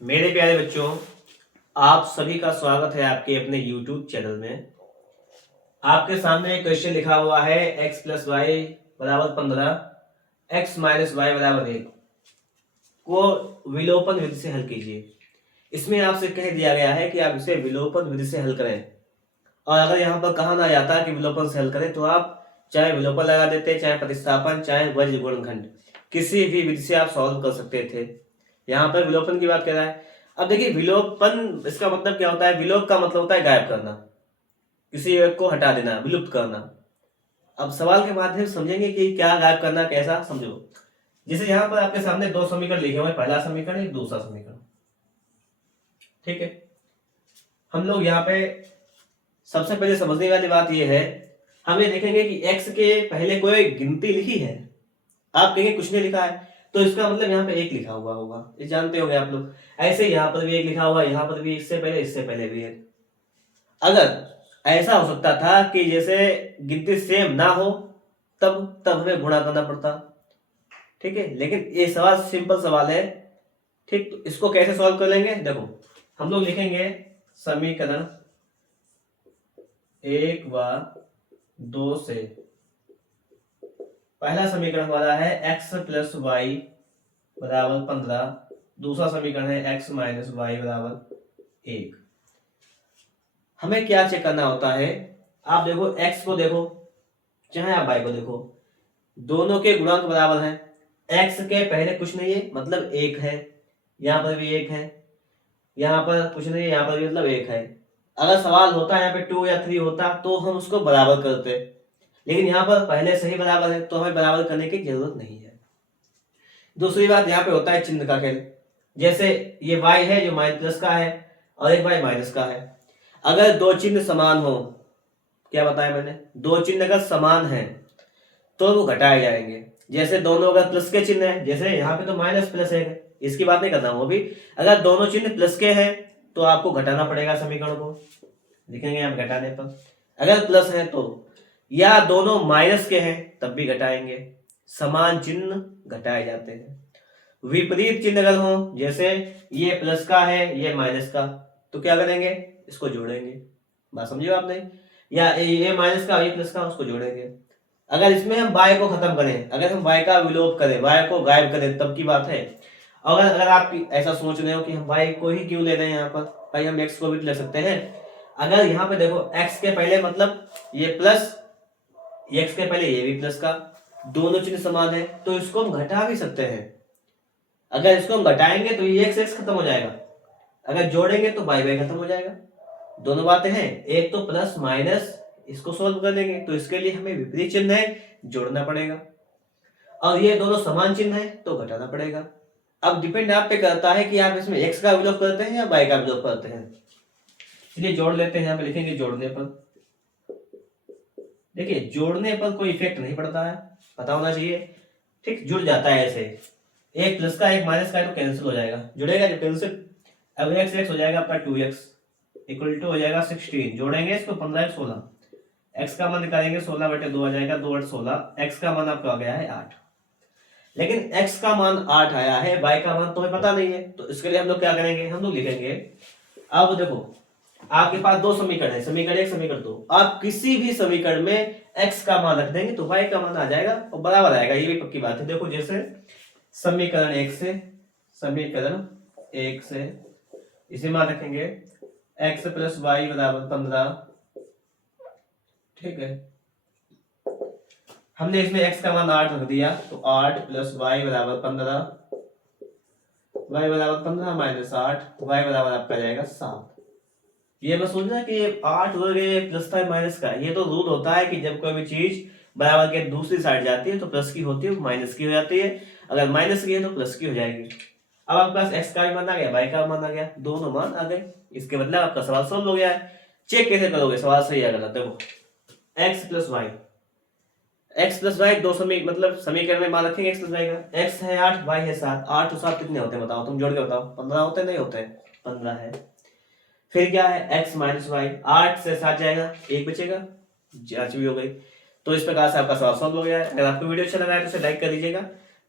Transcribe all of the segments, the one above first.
मेरे प्यारे बच्चों, आप सभी का स्वागत है आपके अपने YouTube चैनल में। आपके सामने एक क्वेश्चन लिखा हुआ है x प्लस वाई बराबर 15, x माइनस वाई बराबर 1 को विलोपन विधि से हल कीजिए। इसमें आपसे कह दिया गया है कि आप इसे विलोपन विधि से हल करें, और अगर यहाँ पर कहा ना जाता कि विलोपन से हल करें तो आप चाहे विलोपन लगा देते, चाहे प्रतिस्थापन, चाहे वज्र गुणनखंड, किसी भी विधि से आप सॉल्व कर सकते थे। यहाँ पर विलोपन की बात कर रहा है। अब देखिए, विलोपन इसका मतलब क्या होता है? विलोप का मतलब होता है गायब करना, किसी एक को हटा देना, विलुप्त करना। अब सवाल के माध्यम से समझेंगे कि क्या गायब करना, कैसा, समझो। जैसे यहाँ पर आपके सामने दो समीकरण लिखे हुए, पहला समीकरण, एक दूसरा समीकरण। ठीक है, हम लोग यहाँ पे सबसे पहले समझने वाली बात यह है, हमें देखेंगे कि x के पहले कोई गिनती लिखी है। आप कहेंगे कुछ नहीं लिखा है, तो इसका मतलब यहाँ पे एक लिखा हुआ होगा, ये जानते होंगे आप लोग। ऐसे यहाँ पर भी एक लिखा हुआ, यहाँ पर भी इससे पहले भी एक। अगर ऐसा हो सकता था कि जैसे गिनती सेम ना हो, तब हमें गुणा करना पड़ता। ठीक है, लेकिन ये सवाल सिंपल सवाल है। ठीक, तो इसको कैसे सॉल्व कर लेंगे? देखो, हम लोग लिखेंगे समीकरण 1 व 2 से। पहला समीकरण हमारा है x प्लस वाई बराबर 15, दूसरा समीकरण है x माइनस वाई बराबर 1। हमें क्या चेक करना होता है? आप देखो, x को देखो चाहे आप y को देखो, दोनों के गुणांक बराबर हैं। x के पहले कुछ नहीं है, मतलब 1 है, यहाँ पर भी 1 है, यहाँ पर कुछ नहीं है, यहाँ पर भी मतलब 1 है। अगर सवाल होता यहाँ पे 2 या 3 होता तो हम उसको बराबर करते, लेकिन यहाँ पर पहले से ही बराबर है तो हमें बराबर करने की जरूरत नहीं है। दूसरी बात, यहाँ पे होता है चिन्ह का खेल। जैसे ये y है जो माइनस प्लस का है, और एक y माइनस का है। अगर दो चिन्ह समान हो, क्या बताया मैंने, दो चिन्ह अगर समान है तो वो घटाए जाएंगे। जैसे दोनों अगर प्लस के चिन्ह है, जैसे यहाँ पे तो माइनस प्लस है, इसकी बात नहीं करता हूं अभी। अगर दोनों चिन्ह प्लस के हैं तो आपको घटाना पड़ेगा समीकरण को, लिखेंगे आप घटाने पर। अगर प्लस है तो, या दोनों माइनस के हैं तब भी घटाएंगे। समान चिन्ह घटाए जाते हैं। विपरीत चिन्ह अगर हो, जैसे ये प्लस का है ये माइनस का, तो क्या करेंगे? इसको जोड़ेंगे। बात समझिए आपने? या ये माइनस का ये प्लस का, उसको जोड़ेंगे। अगर इसमें हम y को खत्म करें, अगर हम y का विलोप करें, y को गायब करें, तब की बात है। अगर अगर आप ऐसा सोच रहे हो कि हम y को ही क्यों ले रहे हैं यहाँ पर, भाई हम x को भी ले सकते हैं। अगर यहाँ पे देखो, x के पहले मतलब ये प्लस, x के पहले ये भी प्लस का, दोनों चिन्ह समान है तो इसको हम घटा भी सकते हैं। अगर इसको हम घटाएंगे तो ये x खत्म हो जाएगा, अगर जोड़ेंगे तो y y खत्म हो जाएगा। दोनों बातें हैं, एक तो प्लस माइनस, इसको सोल्व कर लेंगे तो इसके लिए हमें विपरीत चिन्ह है, जोड़ना पड़ेगा। और ये दोनों समान चिन्ह है तो घटाना पड़ेगा। अब डिपेंड आप पे करता है कि आप इसमें x का विलोप करते हैं या y का विलोप करते हैं। चलिए जोड़ लेते हैं, यहाँ पे लिखेंगे जोड़ने पर। देखिए, जोड़ने पर कोई इफेक्ट नहीं पड़ता है, पता होना चाहिए। ठीक, जुड़ जाता है ऐसे, एक प्लस का एक माइनस का है तो कैंसिल हो जाएगा, जुड़ेगा जब कैंसिल। अब x हो जाएगा आपका 2x इक्वल टू हो जाएगा 16, जोड़ेंगे इसको 15 16, x का मान निकालेंगे 16/2 आ जाएगा, 2/16, x का मान आपका आ गया है 8। लेकिन x का मान 8 आया है, y का मान तो हमें पता नहीं है, तो इसके लिए हम लोग क्या करेंगे? हम लोग लिखेंगे, अब देखो आपके पास दो समीकरण है, समीकरण 1 समीकरण 2। आप किसी भी समीकरण में x का मान रख देंगे तो y का मान आ जाएगा और बराबर आएगा, ये भी पक्की बात है। देखो, जैसे समीकरण 1 से इसे मान रखेंगे x प्लस वाई बराबर 15। ठीक है, हमने इसमें x का मान 8 रख दिया तो 8 प्लस वाई बराबर 15, y बराबर 15 माइनस 8, y बराबर आपका जाएगा 7। ये मैं सोच रहा कि 8 हो गए, प्लस था माइनस का, ये तो रूल होता है कि जब कोई भी चीज बराबर के दूसरी साइड जाती है तो प्लस की होती है, माइनस की हो जाती है। अगर माइनस की है तो प्लस की हो जाएगी। अब आपके पास x का भी मान आ गया, y का भी मान आ गया, दोनों मान आ गए। इसके बदले आपका सवाल सॉल्व हो गया है। चेक कैसे करोगे सवाल सही है गलत? देखो, x प्लस वाई दो मतलब समीकरण में मान रखेंगे x प्लस वाई का। x है 8, y है 7, 8 और 7 कितने होते हैं बताओ, तुम जोड़ के बताओ। 15 होते हैं? नहीं होते हैं, 15 है। फिर क्या है? x माइनस वाई, 8 से 7 जाएगा, 1 बचेगा, जांच भी हो गई। तो इस प्रकार से आपका सवाल सॉल्व हो गया है। अगर आपको वीडियो अच्छा लगा है तो इसे लाइक कर दीजिएगा,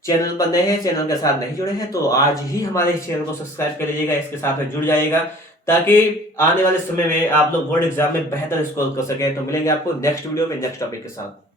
चैनल पर नए हैं, चैनल के साथ नहीं जुड़े हैं, तो आज ही हमारे इस चैनल को सब्सक्राइब कर लीजिएगा, इसके साथ में जुड़ जाइएगा, ताकि आने वाले समय में आप लोग बोर्ड एग्जाम में बेहतर स्कोर कर सके। तो मिलेंगे आपको नेक्स्ट वीडियो में नेक्स्ट टॉपिक के साथ।